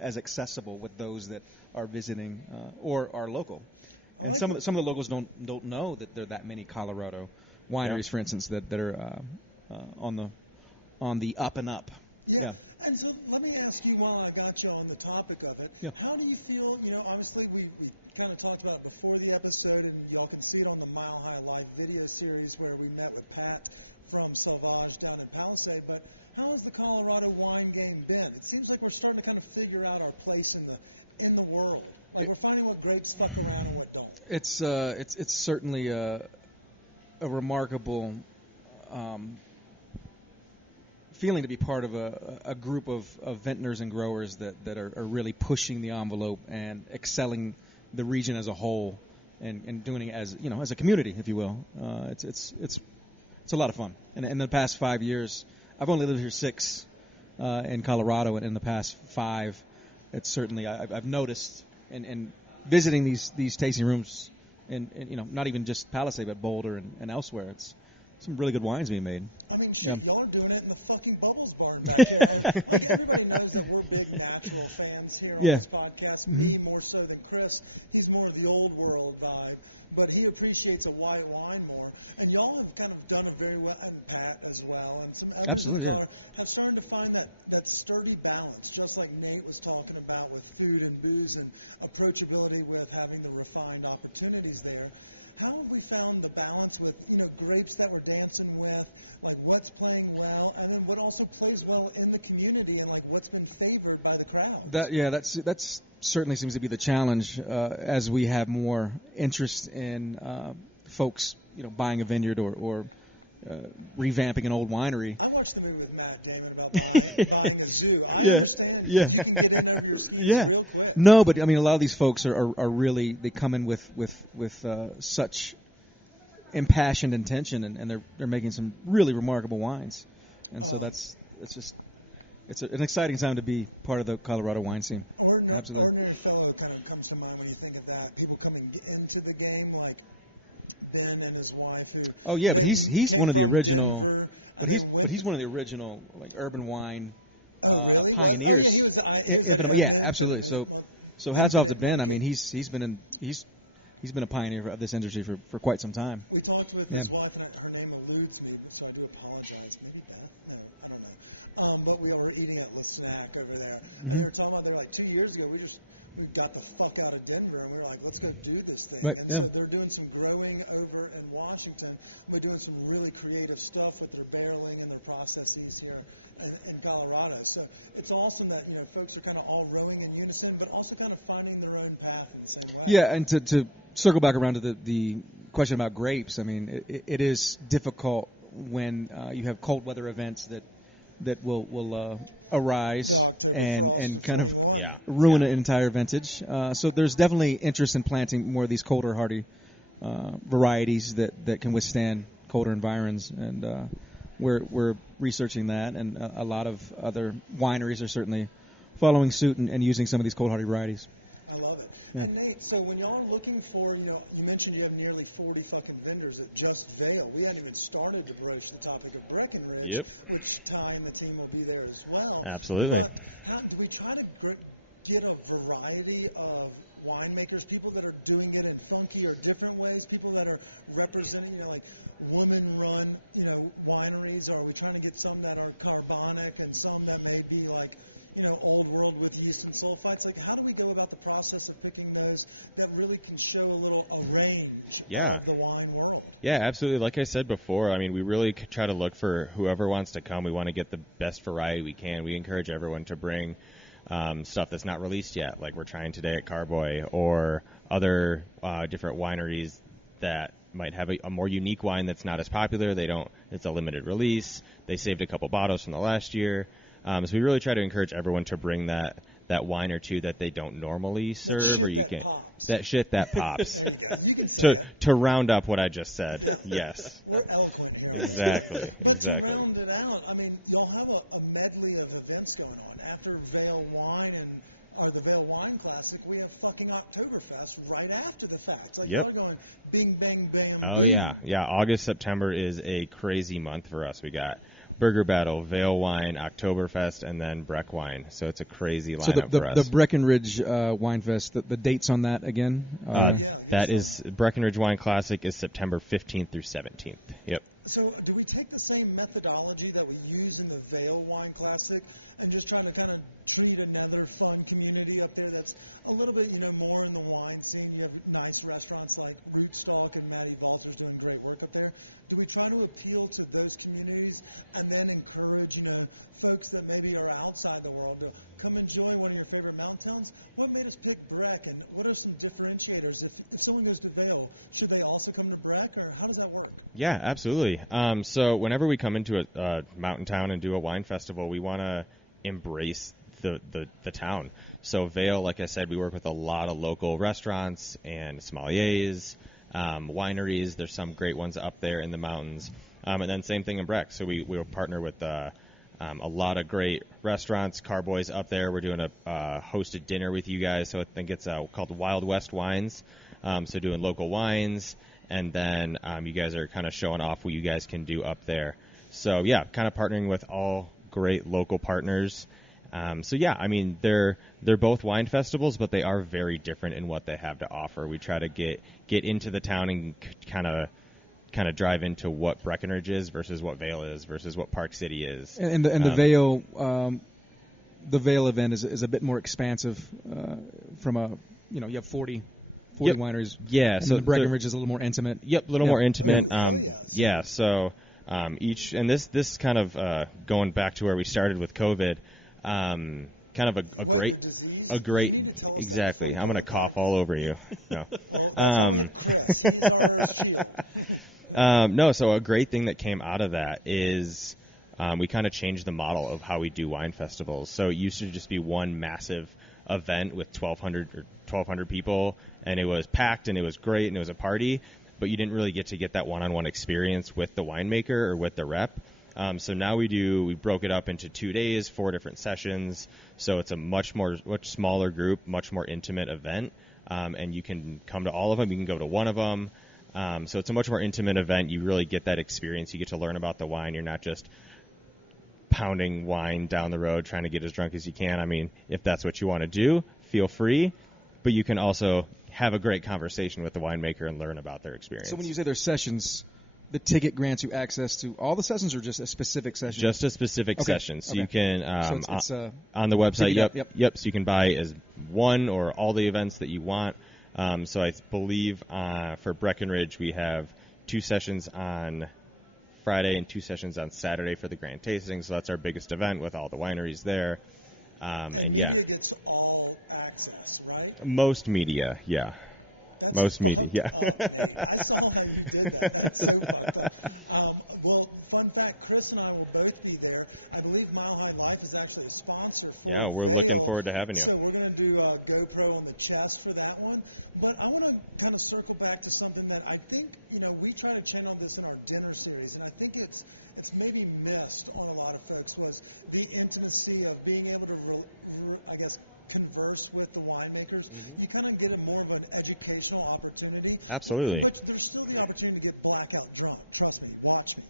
as accessible with those that are visiting or are local. I And like some of the locals don't know that there are that many Colorado wineries, for instance, that are on the up and up. Yeah. And so let me ask you, while I got you on the topic of it, how do you feel, obviously we kind of talked about it before the episode, and y'all can see it on the Mile High Live video series where we met with Pat from Sauvage down in Palisade, but how has the Colorado wine game been? It seems like we're starting to kind of figure out our place in the world. Like we're finding what grapes fuck around and what don't. It's certainly a remarkable feeling to be part of a group of vintners and growers that are really pushing the envelope and excelling the region as a whole and doing it as a community, if you will. It's a lot of fun. And in the past 5 years, I've only lived here 6 in Colorado, and in the past 5, it's certainly I've noticed in visiting these tasting rooms in not even just Palisade but Boulder and elsewhere. It's some really good wines being made. I mean, shit, y'all are doing it in the fucking Bubbles barn back here. And, like, everybody knows that we're big natural fans here on this podcast. Me more so than Chris. He's more of the old world vibe, but he appreciates a white wine more. And y'all have kind of done it very well, and Pat as well, and some others in the Colorado have started to find that sturdy balance, just like Nate was talking about with food and booze and approachability with having the refined opportunities there. How have we found the balance with, grapes that we're dancing with, like what's playing well, and then what also plays well in the community and like what's been favored by the crowd? That's certainly seems to be the challenge as we have more interest in folks, buying a vineyard or revamping an old winery. I watched the movie with Matt Damon about buying a zoo. I understand you can get in over your skis real quick. No, but I mean, a lot of these folks are really, they come in with such impassioned intention, and they're making some really remarkable wines. And so it's an exciting time to be part of the Colorado wine scene. Ordinary Fellow kind of comes to mind when you think of that. People coming into the game like Ben and his wife, who he's came one of from the original Denver, and then went. He's one of the original urban wine. Oh, really? Pioneers. Oh, yeah. He was at absolutely. So hats off to Ben. I mean, he's been a pioneer of this industry for quite some time. We talked with his wife, and her name eludes me, so I do apologize. Maybe Beth? No, I don't know. But we were eating at Le Snack over there, and they were talking about, they're like 2 years ago, we got the fuck out of Denver, and we were like, let's go do this thing. Right, so they're doing some growing over in Washington. We're doing some really creative stuff with their barreling and their processes here in Colorado. So it's awesome that, folks are kind of all rowing in unison, but also kind of finding their own path in the same way. Yeah, and to circle back around to the question about grapes, I mean, it is difficult when you have cold weather events that will arise. The October frost of 21. Ruin an entire vintage. So there's definitely interest in planting more of these colder hardy varieties that can withstand colder environs. And we're researching that. And a lot of other wineries are certainly following suit and using some of these cold hardy varieties. I love it. Yeah. And Nate, so when y'all are looking for, you mentioned you have nearly 40 fucking vendors at just Vail. We hadn't even started to broach the topic of Breckenridge, which Ty and the team will be there as well. Absolutely. But how do we try to get a variety of winemakers, people that are doing it in funky or different ways, people that are representing, like woman-run, wineries? Or are we trying to get some that are carbonic and some that may be like, old world with yeast and sulfites? Like, how do we go about the process of picking those that really can show a range of the wine world? Yeah, absolutely. Like I said before, I mean, we really try to look for whoever wants to come. We want to get the best variety we can. We encourage everyone to bring stuff that's not released yet, like we're trying today at Carboy, or other different wineries that might have a more unique wine that's not as popular. It's a limited release. They saved a couple bottles from the last year. So we really try to encourage everyone to bring that wine or two that they don't normally serve. Pops. That shit that pops. There you go. You can say it. To round up what I just said. Yeah. Yes. We're eloquent here on this. Exactly. But to round it out, I mean, y'all have a medley of events going on. After Vail Wine or the Vail Wine Classic, we have fucking Oktoberfest right after the fact. Like, y'all are going bing, bang, bam, boom. Yeah. August, September is a crazy month for us. We got Burger Battle, Vail Wine, Oktoberfest, and then Breck Wine. So it's a crazy lineup so for us. the Breckenridge Wine Fest, the dates on that again? That is Breckenridge Wine Classic is September 15th through 17th. Yep. So do we take the same methodology that we use in the Vail Wine Classic and just try to kind of treat another fun community up there that's a little bit, more in the wine scene? You have nice restaurants like Rootstock and Maddie Valter's doing great work up there. Do we try to appeal to those communities and then encourage, folks that maybe are outside the world to come enjoy one of your favorite mountain towns? What made us pick Breck, and what are some differentiators? If someone goes to Vail, should they also come to Breck, or how does that work? Yeah, absolutely. So whenever we come into a mountain town and do a wine festival, we want to embrace the town. So Vail, like I said, we work with a lot of local restaurants and sommeliers, wineries. There's some great ones up there in the mountains. And then same thing in Breck. So we'll partner with a lot of great restaurants. Carboy's up there. We're doing a hosted dinner with you guys. So I think it's called Wild West Wines. So doing local wines. And then you guys are kind of showing off what you guys can do up there. So, yeah, kind of partnering with all great local partners. They're both wine festivals, but they are very different in what they have to offer. We try to get into the town and kind of drive into what Breckenridge is versus what Vail is versus what Park City is. And the Vail event is a bit more expansive from you have 40 wineries. Yeah, and so the Breckenridge is a little more intimate. Yep, a little more intimate. Oh, hell yes. Yeah, so each, and this kind of going back to where we started with COVID, kind of your disease? A great, you need to tell us exactly. that. I'm going to cough all over you. No. Well, that's why we have Chris. He's our shield. So a great thing that came out of that is we kind of changed the model of how we do wine festivals. So it used to just be one massive event with 1,200 people, and it was packed and it was great and it was a party, but you didn't really get that one-on-one experience with the winemaker or with the rep. So now we broke it up into 2 days, 4 different sessions, so it's a much smaller group, much more intimate event, and you can come to all of them, you can go to one of them. So it's a much more intimate event. You really get that experience. You get to learn about the wine. You're not just pounding wine down the road trying to get as drunk as you can. I mean, if that's what you want to do, feel free, but you can also have a great conversation with the winemaker and learn about their experience. So when you say there's sessions, the ticket grants you access to all the sessions or just a specific session? Just a specific session. So you can, so it's on the website, yep. So you can buy as one or all the events that you want. So I believe for Breckenridge we have 2 sessions on Friday and 2 sessions on Saturday for the grand tasting. So that's our biggest event with all the wineries there. And media gets all access, right? Most media, yeah. That's Most fucked media. up, Nate. I saw how you did that. That's so fucked up. Well, fun fact, Chris and I will both be there. I believe Mile High Life is actually a sponsor for Vail. Yeah, we're looking forward to having you. So we're going to do a GoPro on the chest for that one. But I want to kind of circle back to something that I think, we try to channel this in our dinner series, and I think it's maybe missed on a lot of folks, was the intimacy of being able to, converse with the winemakers. You kind of get more of an educational opportunity. Absolutely. But there's still the opportunity to get blackout drunk. Trust me, watch me.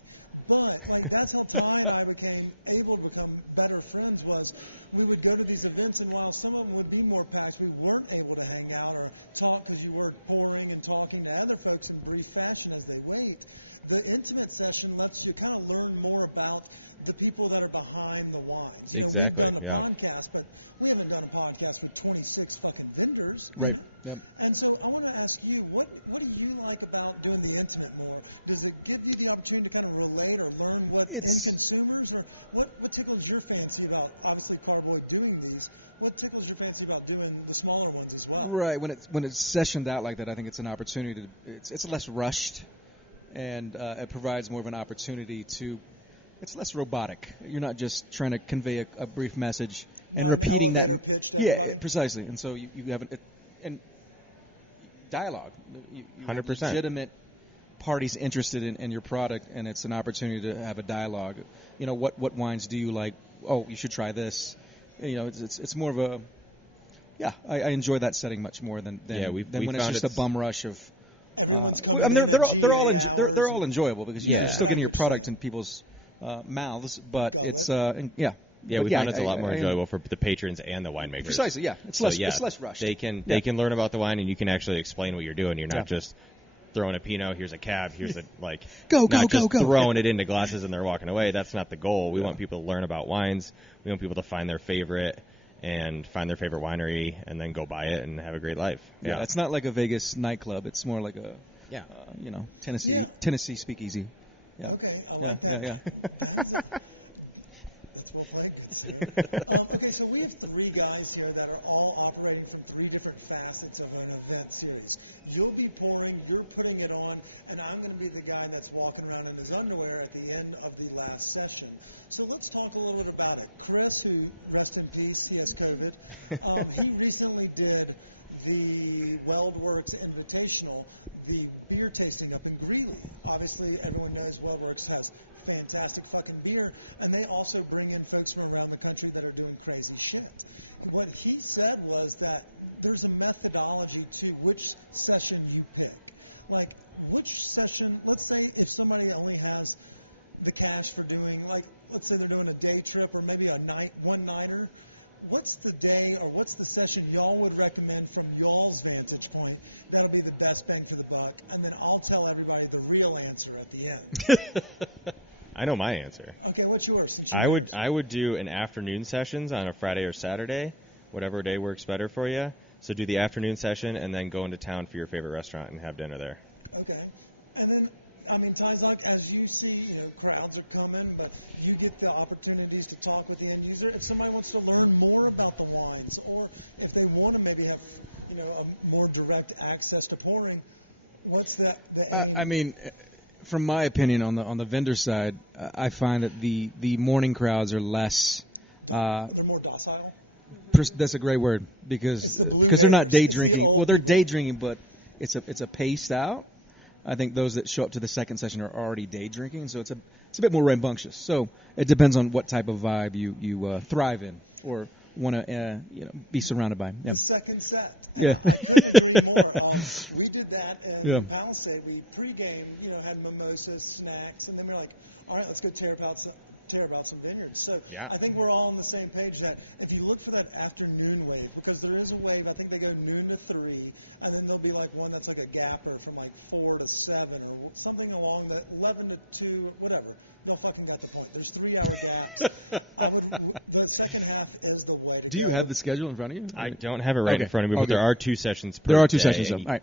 But that's how Ty and I became able to become better friends, was we would go to these events, and while some of them would be more packed, we weren't able to hang out or talk because you were pouring and talking to other folks in brief fashion as they wait. The intimate session lets you kind of learn more about the people that are behind the wines. Exactly, we've done a podcast, but we haven't done a podcast with 26 fucking vendors. Right. Yep. And so I want to ask you, what do you like about doing the intimate more? Does it give you the opportunity to kind of relate or learn what end consumers, or what tickles your fancy about, obviously, Carboy doing these? What tickles your fancy about doing the smaller ones as well? Right. When it's sessioned out like that, I think it's an opportunity it's less rushed, and it provides more of an opportunity to. It's less robotic. You're not just trying to convey a brief message and repeating an elevator that. pitch to everybody. Yeah, precisely. And so you have and dialogue. You 100%. Legitimate parties interested in your product, and it's an opportunity to have a dialogue. What wines do you like? Oh, you should try this. It's more of a. Yeah, I enjoy that setting much more than when it's just a bum rush of. Everyone's coming in at GA hours. They're all enjoyable because you're still getting your product in people's mouths, but Gullet. it's Yeah, But we found it's a lot more enjoyable for the patrons and the winemakers. Precisely, yeah. It's less rushed. They can learn about the wine, and you can actually explain what you're doing. You're not just throwing a Pinot, here's a Cab, here's a, go, throwing it into glasses and they're walking away. That's not the goal. We want people to learn about wines. We want people to find their favorite winery and then go buy it and have a great life. Yeah, it's not like a Vegas nightclub. It's more like a, Tennessee speakeasy. Yeah. Okay, I like that. Yeah. That's well played, good sir. Okay, so we have 3 guys here that are all operating from 3 different facets of an event series. You'll be pouring, you're putting it on, and I'm going to be the guy that's walking around in his underwear at the end of the last session. So let's talk a little bit about it. Chris, who, rest in peace, he has COVID, he recently did the WeldWorks Invitational, the beer tasting up in Greeley. Obviously, everyone knows WeldWorks has fantastic fucking beer, and they also bring in folks from around the country that are doing crazy shit. What he said was that there's a methodology to which session you pick. Like, which session, let's say if somebody only has the cash for doing, let's say they're doing a day trip or maybe a one-nighter, what's the day or what's the session y'all would recommend from y'all's vantage point that'll be the best bang for the buck? And then I'll tell everybody the real answer at the end. I know my answer. Okay, what's yours? Since I would do an afternoon sessions on a Friday or Saturday, whatever day works better for you. So do the afternoon session and then go into town for your favorite restaurant and have dinner there. Okay. And then, Tyzok, as you see, crowds are coming, but you get the opportunities to talk with the end user. If somebody wants to learn more about the wines, or if they want to maybe have, a more direct access to pouring, what's the aim? From my opinion, on the vendor side, I find that the morning crowds are less. They're more docile. That's a great word because it's the blue because they're not day it's drinking. The they're people. Day drinking, but it's a paced out. I think those that show up to the second session are already day drinking, so it's a bit more rambunctious. So it depends on what type of vibe you thrive in or want to be surrounded by. The second set. And I couldn't agree more. We did that in Palisade. We pregame, had mimosas, snacks, and then we were like, all right, let's go tear about some vineyards. So I think we're all on the same page that if you look for that afternoon wave, because there is a wave, I think they go noon to 3, and then there'll be one that's like a gapper from 4 to 7 or something along that 11 to 2, whatever. Y'all fucking got the point. There's 3-hour gaps. The second half is the way to go. Do you have the schedule in front of you? I don't have it right in front of me, but there are 2 sessions per day. There are 2 sessions. All right.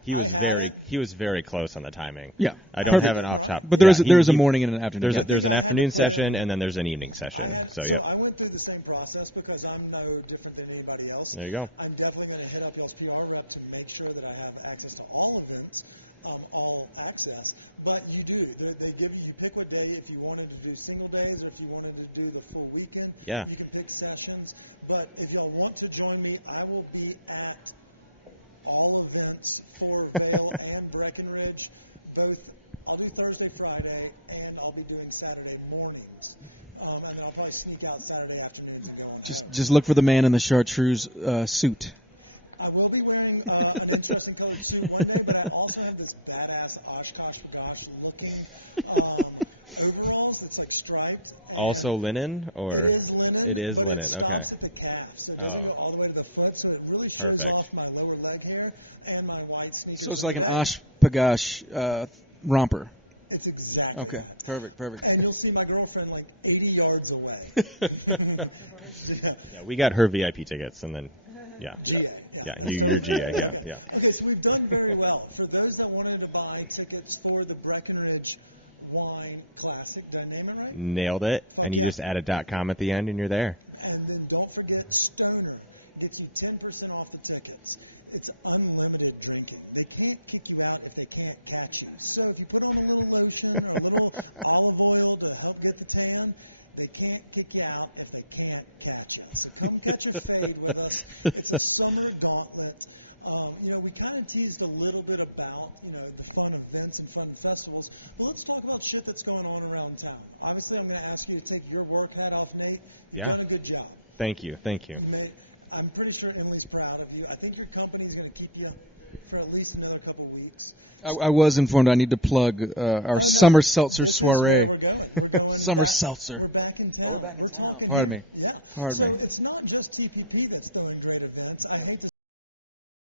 He was very close on the timing. Yeah. I don't have it off top. But there is a morning and an afternoon. There's an afternoon session, and then there's an evening session. I went through the same process because I'm no different than anybody else. There you go. I'm definitely going to hit up y'all's PR rep to make sure that I have access to all events. All access, but you do. They give you pick what day if you wanted to do single days or if you wanted to do the full weekend. Yeah. You can pick sessions. But if y'all want to join me, I will be at all events for Vail and Breckenridge. Both, I'll do Thursday, Friday, and I'll be doing Saturday mornings. And then I'll probably sneak out Saturday afternoons and go on home. Just look for the man in the chartreuse suit. I will be wearing an interesting colored suit one day, but I also have this badass Oshkosh Bagosh looking overalls that's striped. And also linen? It is linen, it stops at the calf, so it doesn't go all the way to the foot, so it really shows off my lower leg hair and my white sneakers. So it's like an Oshkosh romper. It's exactly that. Perfect. And you'll see my girlfriend 80 yards away. Yeah, we got her VIP tickets, and then... Yeah. GA. Yeah. That's totally GA. Okay. Yeah. Okay, so we've done very well. For those that wanted to buy tickets for the Breckenridge Wine Classic, did I name it right? Nailed it. Fuck you just add a .com at the end and you're there. And then don't forget Stoner gets you 10% off the tickets. It's unlimited drinking. They can't kick you out if they can't catch you. So if you put on a little lotion or a little olive oil to help get the tan, they can't kick you out if they can't catch you. So come catch a fade with us. It's a summer gauntlet. We kind of teased a little bit about, the fun events and fun festivals. But let's talk about shit that's going on around town. Obviously, I'm going to ask you to take your work hat off, Nate. You've done a good job. Thank you. I'm pretty sure Emily's proud of you. I think your company's going to keep you for at least another couple weeks. I was informed I need to plug our summer seltzer soiree. This is where we're going. We're going summer back, seltzer. We're back in town. We're talking Pardon here. me. Yeah. Pardon so me. it's not just TPP that's throwing great events. I hate to